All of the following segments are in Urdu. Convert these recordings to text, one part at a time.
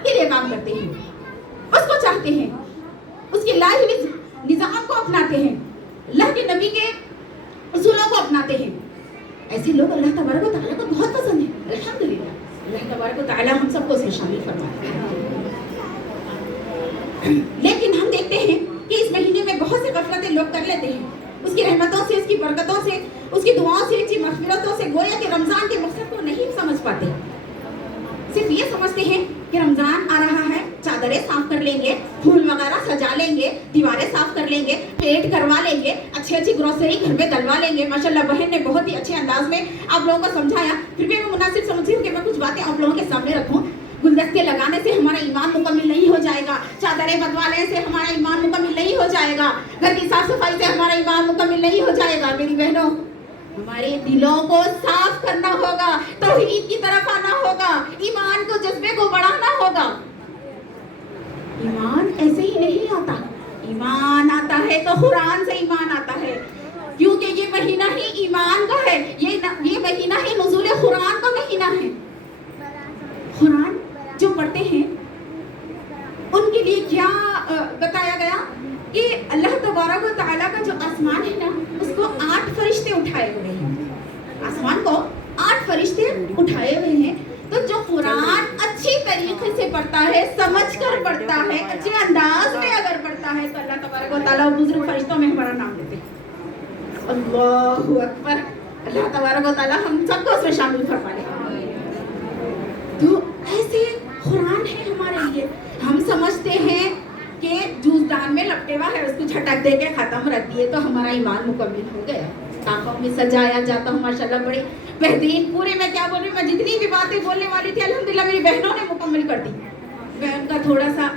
اسلام کے لیے کام کرتے ہیں, اس کو چاہتے ہیں, اس کے لائے ہوئے نظام کو اپناتے ہیں, اللہ کے نبی کے اصولوں کو اپناتے ہیں, ایسے لوگ اللہ تبارک و تعالیٰ کو بہت پسند ہیں. الحمدللہ اللہ تبارک و تعالیٰ ہم سب کو اس میں شامل فرمائے. لیکن ہم دیکھتے ہیں کہ اس مہینے میں بہت سے غفلتیں لوگ کر لیتے ہیں, اس کی رحمتوں سے, اس کی برکتوں سے, اس کی دعاؤں سے, اس کی مغفرتوں سے گویا کہ رمضان کے مقصد کو نہیں سمجھ پاتے. صرف یہ سمجھتے ہیں کہ رمضان آ رہا ہے, چادریں صاف کر لیں گے, پھول وغیرہ سجا لیں گے, دیواریں صاف کر لیں گے, پیٹ کروا لیں گے, اچھی گروسری گھر میں ڈلوا لیں گے. ماشاءاللہ بہن نے بہت ہی اچھے انداز میں آپ لوگوں کو سمجھایا. پھر بھی میں مناسب سمجھتی ہوں کہ میں کچھ باتیں آپ لوگوں کے سامنے رکھوں. گلدستے لگانے سے ہمارا ایمان مکمل نہیں ہو جائے گا, چادریں بدوانے سے ہمارا ایمان مکمل نہیں ہو جائے گا, گھر کی صاف صفائی سے ہمارا ایمان مکمل نہیں ہو جائے گا. میری بہنوں, ہمارے دلوں کو صاف کرنا ہوگا, توحید کی طرف آنا ہوگا, ایمان کو, جذبے کو بڑھانا ہوگا. ایمان ایسے ہی نہیں آتا, ایمان آتا ہے تو قرآن سے ایمان آتا ہے, کیونکہ یہ مہینہ ہی ایمان کا ہے, یہ مہینہ ہی نزول قرآن کا مہینہ ہے. قرآن جو پڑھتے ہیں ان کے لیے کیا بتایا گیا کہ اللہ تبارک و تعالیٰ کا جو آسمان ہے نا, اس کو 8 فرشتے اٹھائے ہوئے ہیں. آسمان کو 8 فرشتے اٹھائے ہوئے ہیں. تو جو قرآن اچھی طریقے سے پڑھتا ہے, سمجھ کر پڑھتا ہے, اچھے انداز میں اگر پڑھتا ہے, تو اللہ تبارک و تعالیٰ بزرگ فرشتوں میں ہمارا نام لیتے ہیں. اللہ اکبر, اللہ تبارک و تعالیٰ ہم سب کو اس میں شامل فرما لے. تو ایسے قرآن ہے ہمارے لیے. ہم سمجھتے ہیں کہ جوزدان میں لپٹے ہوا ہے, اس کو جھٹک دے کے ختم رکھ دیے تو ہمارا ایمان مکمل ہو گیا. کعبہ میں سجایا جاتا ہوں, ماشاءاللہ بڑے بہترین. پورے میں کیا بول رہی ہوں, میں جتنی بھی باتیں بولنے والی تھی الحمدللہ میری بہنوں نے مکمل کر دی. میں ان کا تھوڑا سا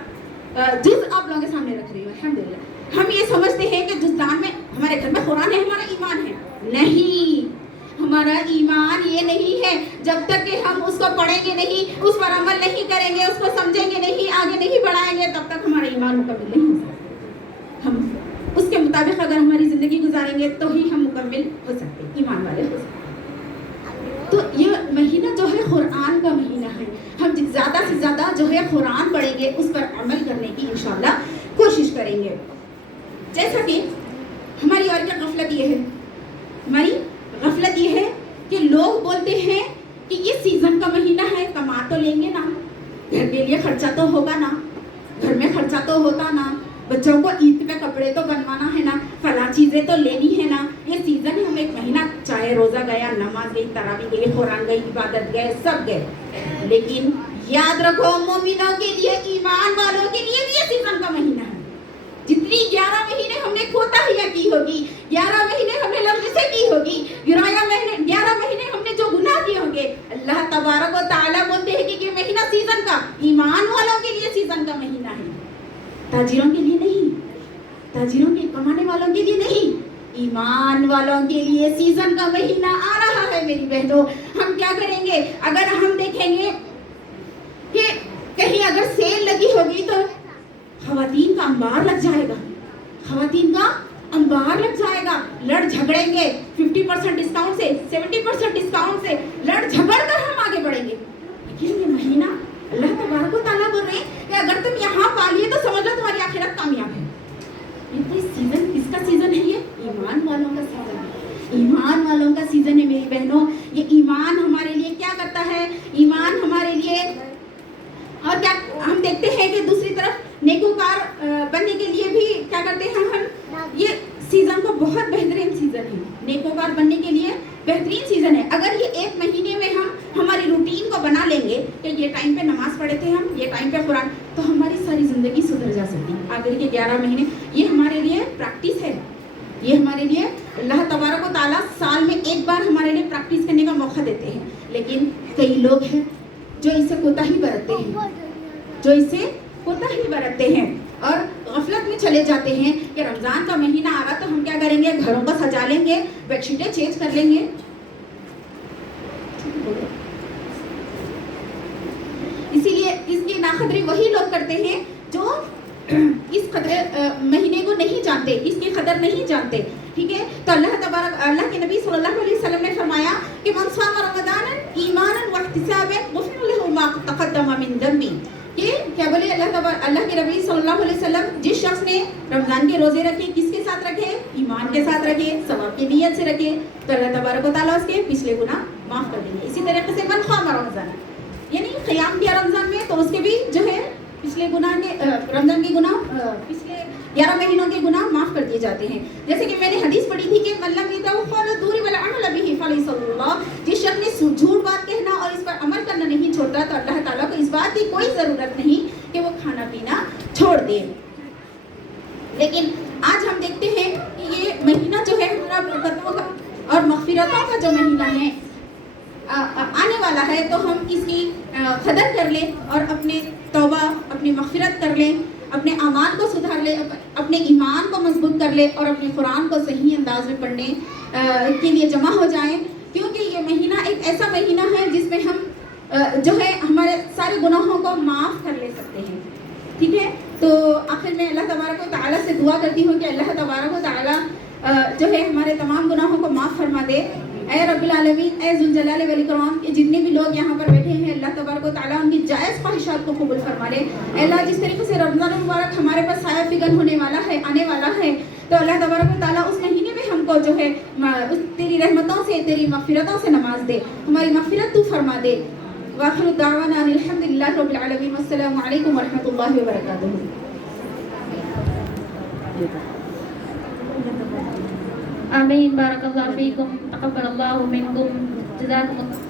جز آپ لوگوں کے سامنے رکھ رہی ہوں. الحمدللہ ہم یہ سمجھتے ہیں کہ جوزدان میں ہمارے گھر میں قرآن ہے, ہمارا ایمان ہے. نہیں, ہمارا ایمان یہ نہیں ہے. جب تک کہ ہم اس کو پڑھیں گے نہیں, اس پر عمل نہیں کریں گے, اس کو سمجھیں گے نہیں, آگے نہیں بڑھائیں گے, تب تک ہمارا ایمان مکمل نہیں ہو سکتا. ہم اس کے مطابق اگر ہماری زندگی گزاریں گے تو ہی ہم مکمل ہو سکتے, ایمان والے ہو سکتے. تو یہ مہینہ جو ہے قرآن کا مہینہ ہے. ہم زیادہ سے زیادہ جو ہے قرآن پڑھیں گے, اس پر عمل کرنے کی انشاءاللہ کوشش کریں گے. جیسا کہ ہماری اور کیا غفلت یہ ہے, ہماری غفلت یہ ہے کہ لوگ بولتے ہیں کہ یہ سیزن کا مہینہ ہے, کما تو لیں گے نا, گھر کے لیے خرچہ تو ہوگا نا, گھر میں خرچہ تو ہوتا نا, بچوں کو عید پہ کپڑے تو بنوانا ہے نا, فلاں چیزیں تو لینی ہے نا. یہ سیزن ہے, ہم ایک مہینہ چاہے روزہ گیا, نماز گئی, تراویح گئی, قرآن گئی, عبادت گئے, سب گئے. لیکن یاد رکھو مومنوں کے لیے, ایمان والوں کے لیے بھی یہ سیزن کا مہینہ ہے. جتنی 11 مہینے ہم نے کوتاہیاں کی ہوگی, 11 مہینے ہم نے لفظیں کی ہوگی, 11 مہینے ہم نے جو گناہ کیے ہوں گے, اللہ تبارک و تعالیٰ بولتے ہیں کہ یہ مہینہ سیزن کا, ایمان والوں کے لیے سیزن کا مہینہ ہے. تاجروں کے لیے نہیں, تاجروں کے کمانے والوں کے لیے نہیں, ایمان والوں کے لیے سیزن کا مہینہ آ رہا ہے. میری بہنوں, ہم کیا کریں گے اگر ہم دیکھیں گے کہ کہیں اگر سیل لگی ہوگی تو خواتین کا انبار لگ جائے گا, خواتین کا انبار لگ جائے گا. لڑ جھگڑیں گے 50% ڈسکاؤنٹ سے, 70% ڈسکاؤنٹ سے, لڑ جھگڑ کر ہم آگے بڑھیں گے. لیکن یہ مہینہ اللہ تبارک و تعالیٰ بول رہے ہیں کہ اگر تم یہاں پا لیے تو سمجھ لو تمہاری آخرت کامیاب ہے. یہ سیزن کس کا سیزن ہے, یہ ایمان والوں کا سیزن ہے, ایمان والوں کا سیزن ہے. میری بہنوں, یہ ایمان ہمارے لیے کیا کرتا ہے, ایمان ہمارے لیے اور کیا ہم دیکھتے ہیں کہ دوسری طرف نیکوکار بننے کے لیے بھی کیا کرتے ہیں ہم, یہ سیزن کو بہت بہترین سیزن ہے, نیکوکار بننے کے لیے بہترین سیزن ہے. اگر یہ ایک مہینے میں ہم ہماری روٹین کو بنا لیں گے کہ یہ ٹائم پہ نماز پڑھے تھے ہم, یہ ٹائم پہ قرآن, تو ہماری ساری زندگی سدھر جا سکتی. آخر کے 11 مہینے یہ ہمارے لیے پریکٹس ہے, یہ ہمارے لیے اللہ تبارک و تعالیٰ سال میں ایک بار ہمارے لیے پریکٹس کرنے کا موقع دیتے ہیں. لیکن کئی لوگ ہیں جو اسے کوتاہی برتتے ہیں, جو اسے کوتاہی برتتے ہیں اور غفلت میں چلے جاتے ہیں کہ رمضان کا مہینہ آ رہا تو ہم کیا کریں گے, گھروں کو سجا لیں گے, بیڈ شیٹیں چینج کر لیں گے. اسی لیے اس کی ناقدری وہی لوگ کرتے ہیں جو اس مہینے کو نہیں جانتے, اس کی قدر نہیں جانتے. ٹھیک ہے, تو اللہ کے نبی صلی اللہ علیہ وسلم نے فرمایا کہ من صام رمضان ایمانا واحتسابا غفر له ما تقدم من ذنبه, کہ کہ کیا بولے اللہ کے نبی صلی اللہ علیہ وسلم جس شخص نے رمضان کے روزے رکھے کس کے ساتھ رکھے؟ ایمان کے ساتھ رکھے، ثواب کی نیت سے رکھے، تو اللہ تبارک و تعالیٰ اس کے پچھلے گناہ معاف کر دیں گے. اسی طریقے سے من قام رمضان، یعنی قیام کیا رمضان میں تو اس کے بھی جو ہے پچھلے گناہ کے رمضان کے گناہ پچھلے 11 مہینوں کے گناہ معاف کر دیے جاتے ہیں. جیسے کہ میں نے حدیث پڑھی تھی کہ من لم يتوقع الدور والعمل به فليس الله، جس شخص نے جھوٹ بات کہنا اور اس پر عمل کرنا نہیں چھوڑتا تو اللہ تعالیٰ کو اس بات کی کوئی ضرورت نہیں کہ وہ کھانا پینا چھوڑ دے. لیکن آج ہم دیکھتے ہیں کہ یہ مہینہ جو ہے ہمارا برکتوں کا اور مغفرتوں کا جو مہینہ ہے آنے والا ہے، تو ہم اس کی قدر کر لیں اور اپنے توبہ، اپنی مغفرت کر لیں، اپنے اعمال کو سدھار لیں، اپنے ایمان کو مضبوط کر لیں اور اپنے قرآن کو صحیح انداز میں پڑھنے کے لیے جمع ہو جائیں. کیونکہ یہ مہینہ ایک ایسا مہینہ ہے جس میں ہم جو ہے ہمارے سارے گناہوں کو معاف کر لے سکتے ہیں. ٹھیک ہے، تو آخر میں اللہ تبارک و تعالیٰ سے دعا کرتی ہوں کہ اللہ تبارک و تعالیٰ جو ہے ہمارے تمام گناہوں کو معاف فرما دے. اے رب العالمین، اے ذوالجلال والاکرام، جتنے بھی لوگ یہاں پر بیٹھے ہیں اللہ تبارک و تعالیٰ ان کی جائز خواہشات کو قبول فرما لے. اے اللہ، جس طریقے سے رمضان المبارک ہمارے پاس سایہ فگن ہونے والا ہے، آنے والا ہے، تو اللہ تبارک و تعالیٰ اس مہینے میں ہم کو جو ہے تیری رحمتوں سے، تیری مغفرتوں سے نواز دے، ہماری مغفرت تو فرما دے. وآخر دعوانا ان الحمد للہ رب العالمین، والسلام علیکم ورحمۃ اللہ وبرکاتہ. آمین. بارک اللہ فیکم، تقبل اللہ منکم، جزاکم اللہ.